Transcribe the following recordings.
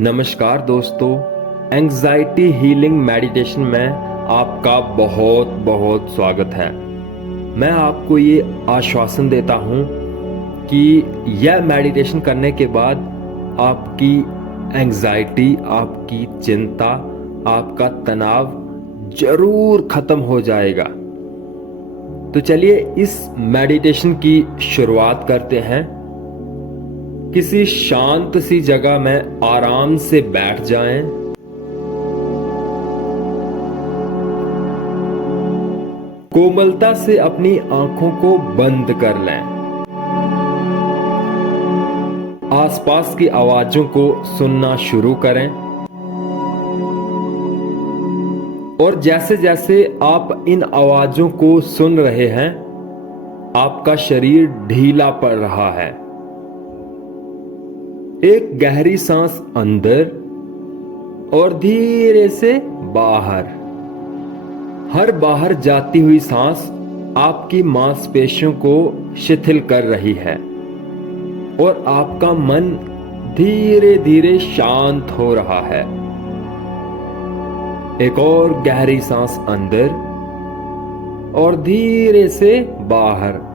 नमस्कार दोस्तों, anxiety healing meditation में आपका बहुत बहुत स्वागत है। मैं आपको ये आश्वासन देता हूँ कि यह मेडिटेशन करने के बाद आपकी एंजाइटी, आपकी चिंता, आपका तनाव जरूर खत्म हो जाएगा। तो चलिए इस मेडिटेशन की शुरुआत करते हैं। किसी शांत सी जगह में आराम से बैठ जाएं। कोमलता से अपनी आंखों को बंद कर लें। आसपास की आवाजों को सुनना शुरू करें और जैसे जैसे आप इन आवाजों को सुन रहे हैं, आपका शरीर ढीला पड़ रहा है। एक गहरी सांस अंदर और धीरे से बाहर। हर बाहर जाती हुई सांस आपकी मांसपेशियों को शिथिल कर रही है और आपका मन धीरे धीरे शांत हो रहा है। एक और गहरी सांस अंदर और धीरे से बाहर।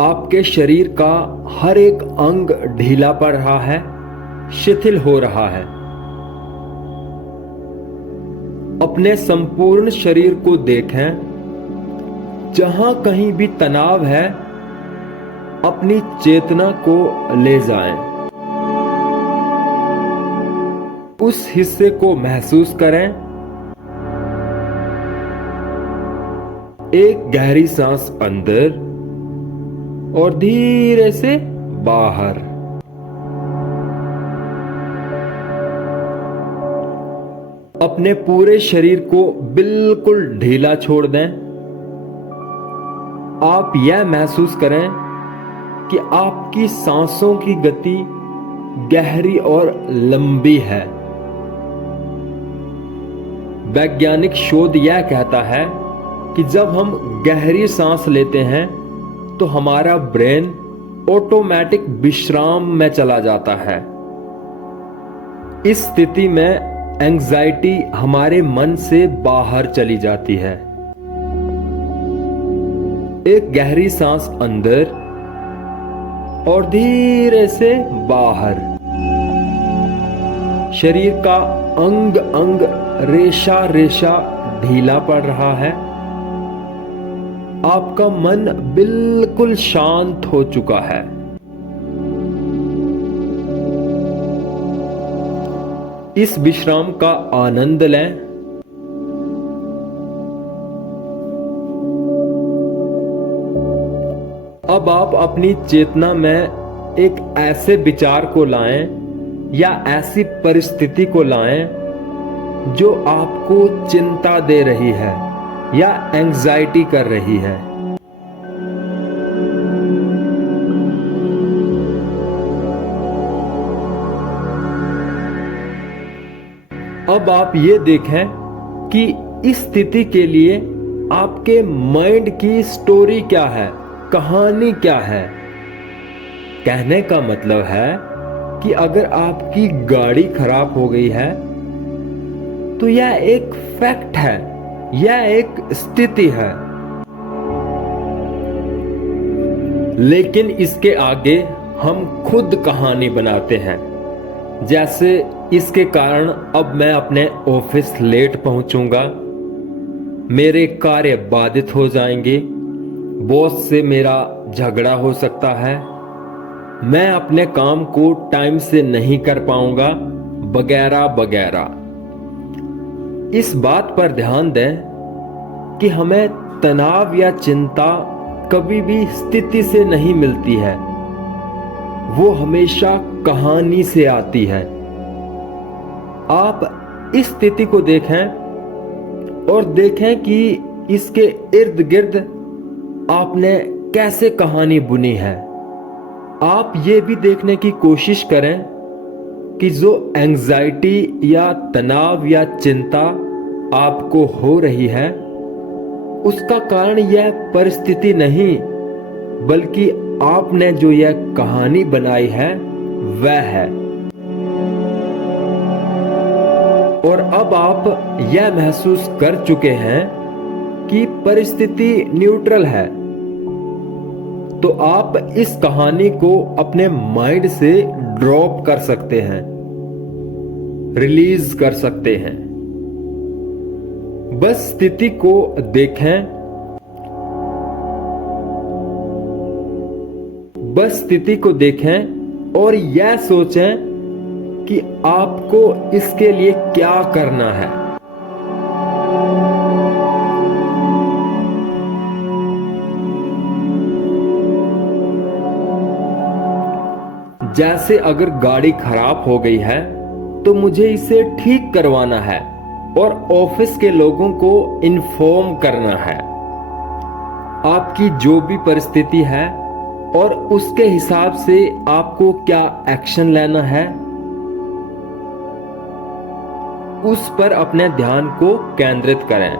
आपके शरीर का हर एक अंग ढीला पड़ रहा है, शिथिल हो रहा है। अपने संपूर्ण शरीर को देखें। जहां कहीं भी तनाव है, अपनी चेतना को ले जाएं। उस हिस्से को महसूस करें। एक गहरी सांस अंदर और धीरे से बाहर। अपने पूरे शरीर को बिल्कुल ढीला छोड़ दें। आप यह महसूस करें कि आपकी सांसों की गति गहरी और लंबी है। वैज्ञानिक शोध यह कहता है कि जब हम गहरी सांस लेते हैं तो हमारा ब्रेन ऑटोमेटिक विश्राम में चला जाता है। इस स्थिति में एंजाइटी हमारे मन से बाहर चली जाती है। एक गहरी सांस अंदर और धीरे से बाहर। शरीर का अंग अंग, रेशा रेशा ढीला पड़ रहा है। आपका मन बिल्कुल शांत हो चुका है। इस विश्राम का आनंद लें। अब आप अपनी चेतना में एक ऐसे विचार को लाएं या ऐसी परिस्थिति को लाएं जो आपको चिंता दे रही है या एंजाइटी कर रही है। अब आप ये देखें कि इस स्थिति के लिए आपके माइंड की स्टोरी क्या है, कहानी क्या है। कहने का मतलब है कि अगर आपकी गाड़ी खराब हो गई है तो यह एक फैक्ट है, यह एक स्थिति है। लेकिन इसके आगे हम खुद कहानी बनाते हैं। जैसे इसके कारण अब मैं अपने ऑफिस लेट पहुंचूंगा, मेरे कार्य बाधित हो जाएंगे, बॉस से मेरा झगड़ा हो सकता है, मैं अपने काम को टाइम से नहीं कर पाऊंगा, वगैरह वगैरह। इस बात पर ध्यान दें कि हमें तनाव या चिंता कभी भी स्थिति से नहीं मिलती है, वो हमेशा कहानी से आती है। आप इस स्थिति को देखें और देखें कि इसके इर्द गिर्द आपने कैसे कहानी बुनी है। आप ये भी देखने की कोशिश करें कि जो एंजाइटी या तनाव या चिंता आपको हो रही है, उसका कारण यह परिस्थिति नहीं बल्कि आपने जो यह कहानी बनाई है वह है। और अब आप यह महसूस कर चुके हैं कि परिस्थिति न्यूट्रल है, तो आप इस कहानी को अपने माइंड से ड्रॉप कर सकते हैं, रिलीज कर सकते हैं। बस स्थिति को देखें, बस स्थिति को देखें और यह सोचें कि आपको इसके लिए क्या करना है। जैसे अगर गाड़ी खराब हो गई है तो मुझे इसे ठीक करवाना है और ऑफिस के लोगों को इन्फॉर्म करना है। आपकी जो भी परिस्थिति है और उसके हिसाब से आपको क्या एक्शन लेना है, उस पर अपने ध्यान को केंद्रित करें।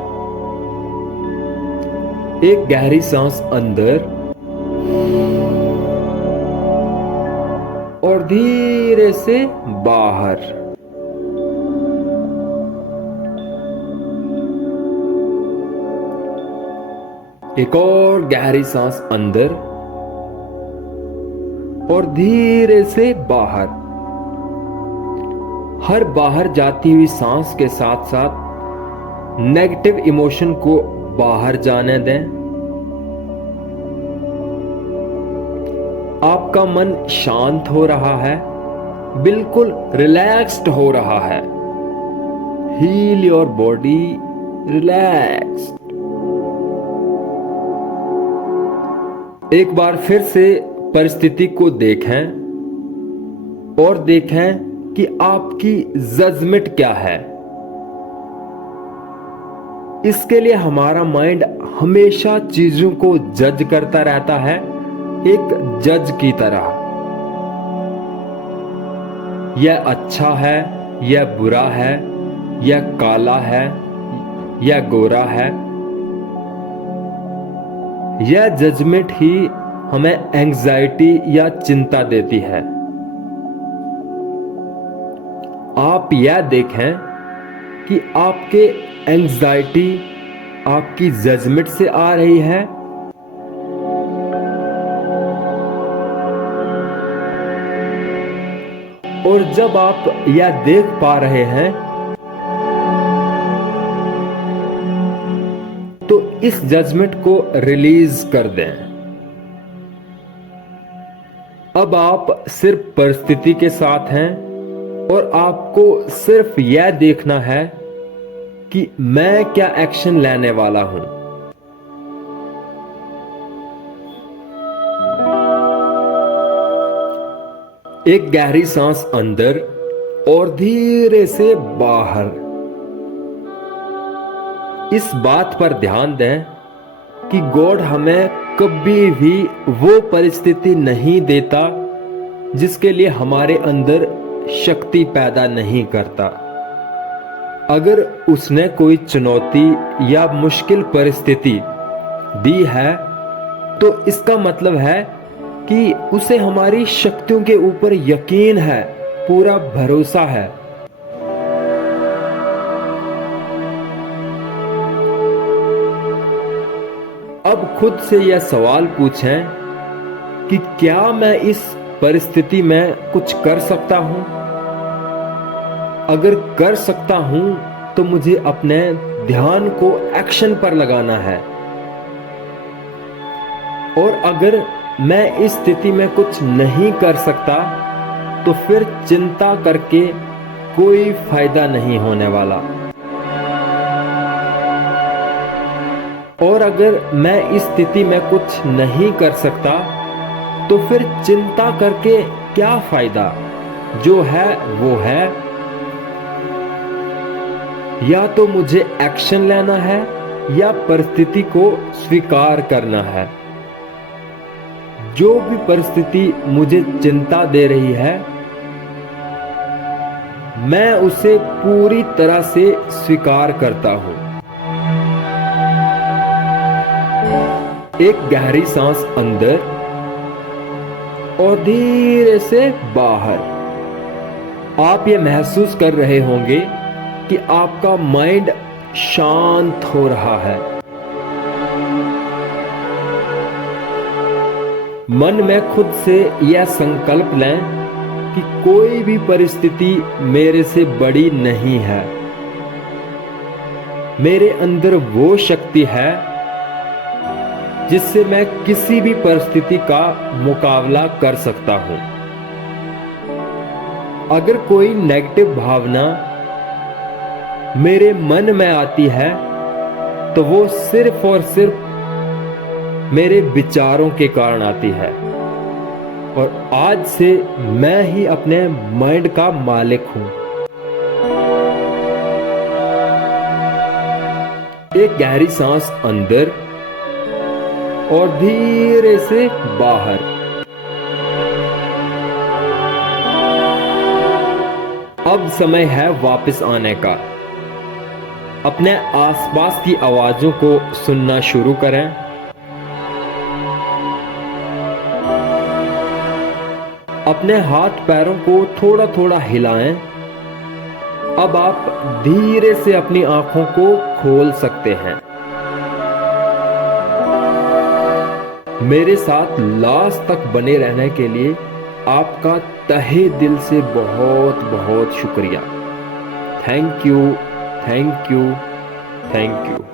एक गहरी सांस अंदर और धीरे से बाहर। एक और गहरी सांस अंदर और धीरे से बाहर। हर बाहर जाती हुई सांस के साथ साथ नेगेटिव इमोशन को बाहर जाने दें। आपका मन शांत हो रहा है, बिल्कुल रिलैक्स्ड हो रहा है। Heal your body, relaxed. एक बार फिर से परिस्थिति को देखें और देखें कि आपकी जजमेंट क्या है। इसके लिए हमारा माइंड हमेशा चीजों को जज करता रहता है, एक जज की तरह। यह अच्छा है, यह बुरा है, यह काला है, यह गोरा है। यह जजमेंट ही हमें एंग्जाइटी या चिंता देती है। आप यह देखें कि आपके एंग्जाइटी आपकी जजमेंट से आ रही है और जब आप यह देख पा रहे हैं तो इस जजमेंट को रिलीज कर दें। अब आप सिर्फ परिस्थिति के साथ हैं और आपको सिर्फ यह देखना है कि मैं क्या एक्शन लेने वाला हूं। एक गहरी सांस अंदर और धीरे से बाहर। इस बात पर ध्यान दें कि गॉड हमें कभी भी वो परिस्थिति नहीं देता जिसके लिए हमारे अंदर शक्ति पैदा नहीं करता। अगर उसने कोई चुनौती या मुश्किल परिस्थिति दी है तो इसका मतलब है कि उसे हमारी शक्तियों के ऊपर यकीन है, पूरा भरोसा है। अब खुद से यह सवाल पूछें कि क्या मैं इस परिस्थिति में कुछ कर सकता हूं? अगर कर सकता हूं तो मुझे अपने ध्यान को एक्शन पर लगाना है। और अगर मैं इस स्थिति में कुछ नहीं कर सकता तो फिर चिंता करके कोई फायदा नहीं होने वाला। और अगर मैं इस स्थिति में कुछ नहीं कर सकता तो फिर चिंता करके क्या फायदा? जो है वो है। या तो मुझे एक्शन लेना है या परिस्थिति को स्वीकार करना है। जो भी परिस्थिति मुझे चिंता दे रही है मैं उसे पूरी तरह से स्वीकार करता हूं। एक गहरी सांस अंदर और धीरे से बाहर। आप ये महसूस कर रहे होंगे कि आपका माइंड शांत हो रहा है। मन में खुद से यह संकल्प लें कि कोई भी परिस्थिति मेरे से बड़ी नहीं है। मेरे अंदर वो शक्ति है जिससे मैं किसी भी परिस्थिति का मुकाबला कर सकता हूं। अगर कोई नेगेटिव भावना मेरे मन में आती है तो वो सिर्फ और सिर्फ मेरे विचारों के कारण आती है, और आज से मैं ही अपने माइंड का मालिक हूं। एक गहरी सांस अंदर और धीरे से बाहर। अब समय है वापस आने का। अपने आसपास की आवाजों को सुनना शुरू करें। अपने हाथ पैरों को थोड़ा थोड़ा हिलाएं। अब आप धीरे से अपनी आंखों को खोल सकते हैं। मेरे साथ लास्ट तक बने रहने के लिए आपका तहे दिल से बहुत बहुत शुक्रिया। Thank you, thank you, thank you.